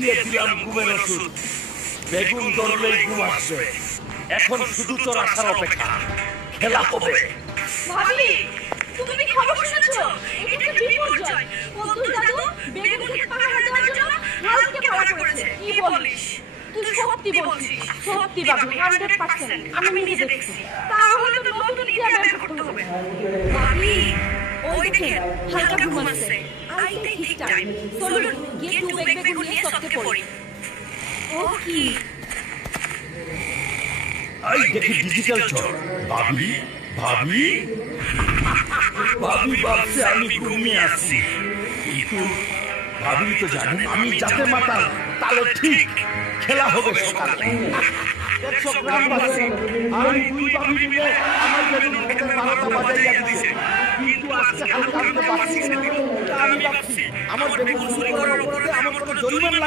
দিয়ে দিলাম ঘুমের ওষুধ, বেগুন ধরলেই ঘুম আসবে। এখন শুধু তোর আসার অপেক্ষা, খেলা হবে। ভাবি, তুমি খবর শুনেছো? এটা একটা বিপর্যয়। বন্ধু দাদু বেগুন খেতে পাহারা দেওয়ার জন্য হালকে ভাড়া করেছে। কি বলিস? তুই সত্যি বলছিস? সত্যি ভাবি, 100%। আমি নিজে দেখছি। তাহলে তো নতুন ইতিহাস বের করতে হবে। ভাবি, ওই দেখেন হালকা ঘুমাচ্ছে। আইটাই ঠিক টাইম। চলুন গিয়ে টু বেগুন নিয়ে সত্যি পড়ি। ও কি? এই দেখি ডিজিটাল চল। ভাবি ভাবি ভাবি ভাবছে আমি ঘুমিয়ে আছি, কিন্তু ভাবি তো জানেন আমি যাতে মাতাল তাহলে ঠিক খেলা হবে সকালে। 100 গ্রামবাসী আমি দুই ভাবি মিলে আমার বেগুন খেতে 12টা বাজাইয়া দিছে, কিন্তু আজকে হালকা পাচ্ছি না। আমি ভাবছি আমার বেগুন চুরি করার উপরে আমার কোনো জরিমানা